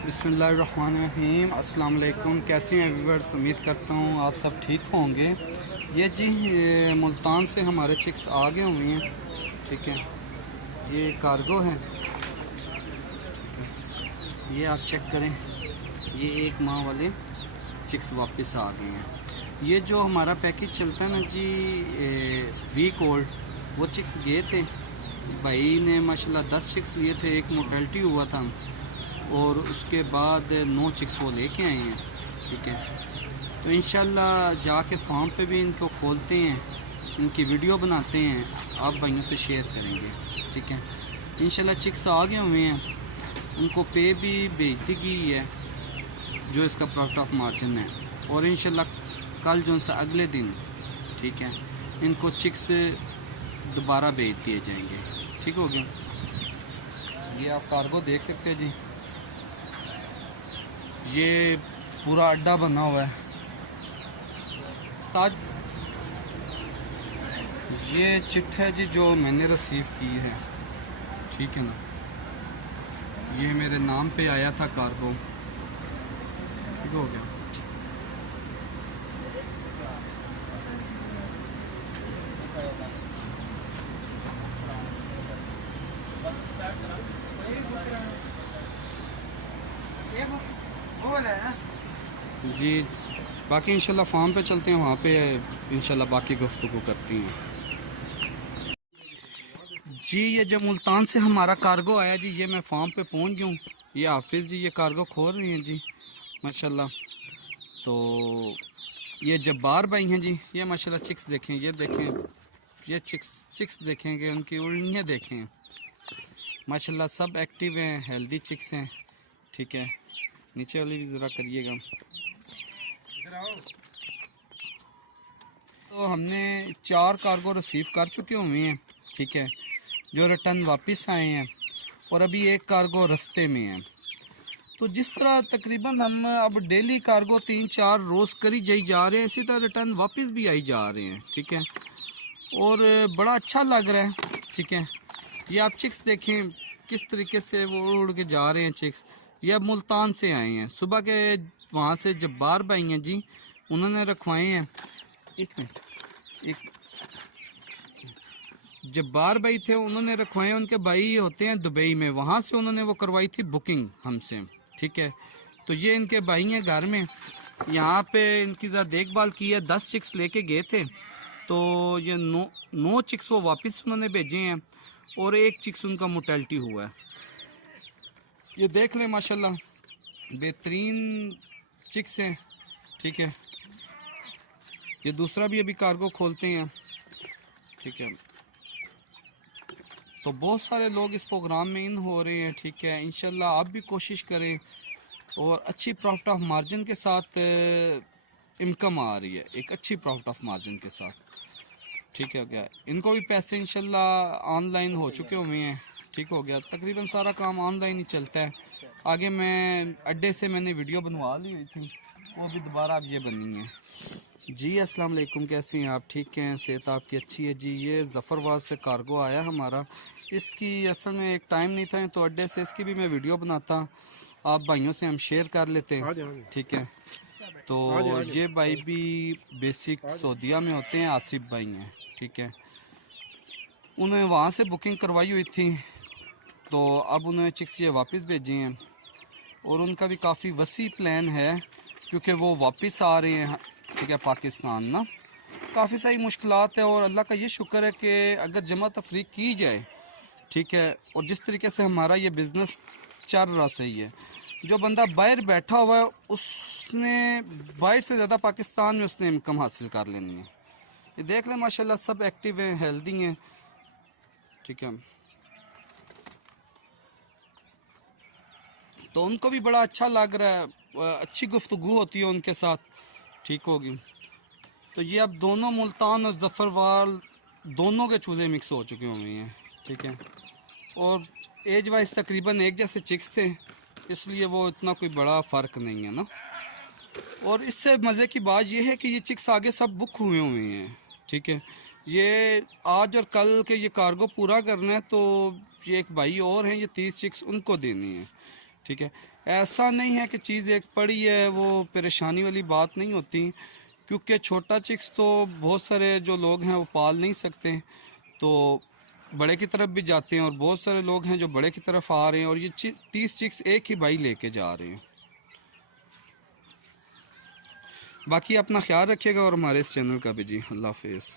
बिस्मिल्लाहिर्रहमानिर्रहीम। अस्सलाम वालेकुम। कैसे हैं व्यूअर्स? उम्मीद करता हूँ आप सब ठीक होंगे। ये जी मुल्तान से हमारे चिक्स आ गए हुए हैं। ठीक है, ये कार्गो है। ये आप चेक करें, ये एक माह वाले चिक्स वापस आ गए हैं। ये जो हमारा पैकेज चलता है ना जी, वीक ओल्ड, वो चिक्स गए थे। भाई ने माशाल्लाह 10 चिक्स लिए थे, एक मोर्टेलिटी हुआ था और उसके बाद 9 चिक्स वो लेके आए हैं। ठीक है, तो इंशाल्लाह जाके फार्म पे भी इनको खोलते हैं, इनकी वीडियो बनाते हैं, आप भाइयों से शेयर करेंगे। ठीक है, इंशाल्लाह चिक्स आ गए हुए हैं, उनको पे भी भेज दी गई है जो इसका प्रॉफिट ऑफ मार्जिन है। और इंशाल्लाह कल जो सा अगले दिन, ठीक है, इनको चिक्स दोबारा भेज दिए जाएंगे। ठीक हो गया। ये आप कार्गो देख सकते हैं जी, ये पूरा अड्डा बना हुआ है। उस्ताद, ये चिट है जी जो मैंने रिसीव की है। ठीक है ना, ये मेरे नाम पे आया था कार्गो। ठीक हो गया। जी, बाकी इंशाल्लाह फार्म पे चलते हैं, वहाँ पे इंशाल्लाह बाकी गुफ्तगू करती हैं। जी, ये जब मुल्तान से हमारा कार्गो आया जी, ये मैं फार्म पे पहुँच गया हूँ। ये हाफिज़ जी ये कार्गो खोल रही हैं जी माशाल्लाह। तो ये जब्बार भाई हैं जी, ये माशाल्लाह चिक्स देखें, ये देखें, ये चिक्स देखेंगे, उनकी उड़नियाँ देखें माशाल्लाह, सब एक्टिव हैं, हेल्दी चिक्स हैं। ठीक है, नीचे वाली भी ज़रा करिएगा। तो हमने 4 कार्गो रिसीव कर चुके हुए हैं। ठीक है, जो रिटर्न वापस आए हैं और अभी एक कार्गो रास्ते में है। तो जिस तरह तकरीबन हम अब डेली कार्गो 3-4 रोज़ करी जाई जा रहे हैं, इसी तरह रिटर्न वापस भी आई जा रहे हैं। ठीक है, और बड़ा अच्छा लग रहा है। ठीक है, ये आप चिक्स देखें किस तरीके से वो उड़ के जा रहे हैं चिक्स। ये अब मुल्तान से आए हैं, सुबह के वहाँ से जब्बार भाई हैं जी, उन्होंने रखवाए हैं। एक मिनट, एक जब्बार भाई थे, उन्होंने रखवाए, उनके भाई होते हैं दुबई में, वहाँ से उन्होंने वो करवाई थी बुकिंग हमसे। ठीक है, तो ये इनके भाई हैं घर में, यहाँ पे इनकी ज़रा देखभाल की है। 10 चिक्स लेके गए थे, तो ये 9 चिक्स वो वापस उन्होंने भेजे हैं और एक चिक्स उनका मोर्टेलिटी हुआ है। ये देख लें माशाल्लाह, बेहतरीन चिक्स हैं। ठीक है, ये दूसरा भी अभी कार्गो खोलते हैं। ठीक है, तो बहुत सारे लोग इस प्रोग्राम में इन हो रहे हैं। ठीक है, इंशाल्लाह आप भी कोशिश करें और अच्छी प्रॉफिट ऑफ मार्जिन के साथ इनकम आ रही है, एक अच्छी प्रॉफिट ऑफ मार्जिन के साथ। ठीक है गया, इनको भी पैसे इंशाल्लाह ऑनलाइन हो चुके हुए हैं। ठीक हो गया, तकरीबन सारा काम ऑनलाइन ही चलता है। आगे मैं अड्डे से मैंने वीडियो बनवा ली हुई थी, वो भी दोबारा अब ये बनी है। जी अस्सलाम वालेकुम, कैसे हैं आप? ठीक हैं, सेहत आपकी अच्छी है जी। ये ज़फ़रवाद से कार्गो आया हमारा, इसकी असल में एक टाइम नहीं था तो अड्डे से इसकी भी मैं वीडियो बनाता, आप भाइयों से हम शेयर कर लेते हैं। ठीक है, तो ये भाई भी बेसिक सऊदीया में होते हैं, आसिफ भाई हैं। ठीक है, उन्हें वहाँ से बुकिंग करवाई हुई थी, तो अब उन्होंने चिक्स ये वापस भेजे हैं और उनका भी काफ़ी वसी प्लान है क्योंकि वो वापस आ रहे हैं। ठीक है, पाकिस्तान ना काफ़ी सारी मुश्किलात है और अल्लाह का ये शुक्र है कि अगर जमा तफरीक की जाए, ठीक है, और जिस तरीके से हमारा ये बिज़नेस चल रहा सही है, जो बंदा बाहर बैठा हुआ है उसने बाहर से ज़्यादा पाकिस्तान में उसने इनकम हासिल कर लेनी है। ये देख लें माशाल्लाह, सब एक्टिव हैं, हेल्दी हैं। ठीक है, तो उनको भी बड़ा अच्छा लग रहा है, अच्छी गुफ्तगू होती है उनके साथ। ठीक होगी, तो ये अब दोनों मुल्तान और ज़फ़रवाल दोनों के चूल्हे मिक्स हो चुके हुए हैं। ठीक है, और एज वाइज तकरीबन एक जैसे चिक्स थे, इसलिए वो इतना कोई बड़ा फ़र्क नहीं है ना। और इससे मज़े की बात यह है कि ये चिक्स आगे सब बुक हुए हुए हैं। ठीक है, ये आज और कल के ये कार्गो पूरा करना है, तो ये एक भाई और हैं, ये 30 चिक्स उनको देनी है। ठीक है, ऐसा नहीं है कि चीज़ एक पड़ी है वो परेशानी वाली बात नहीं होती, क्योंकि छोटा चिक्स तो बहुत सारे जो लोग हैं वो पाल नहीं सकते, तो बड़े की तरफ भी जाते हैं, और बहुत सारे लोग हैं जो बड़े की तरफ आ रहे हैं, और ये 30 चिक्स एक ही भाई लेके जा रहे हैं। बाकी अपना ख्याल रखिएगा और हमारे इस चैनल का भी जी। अल्लाह हाफिज़।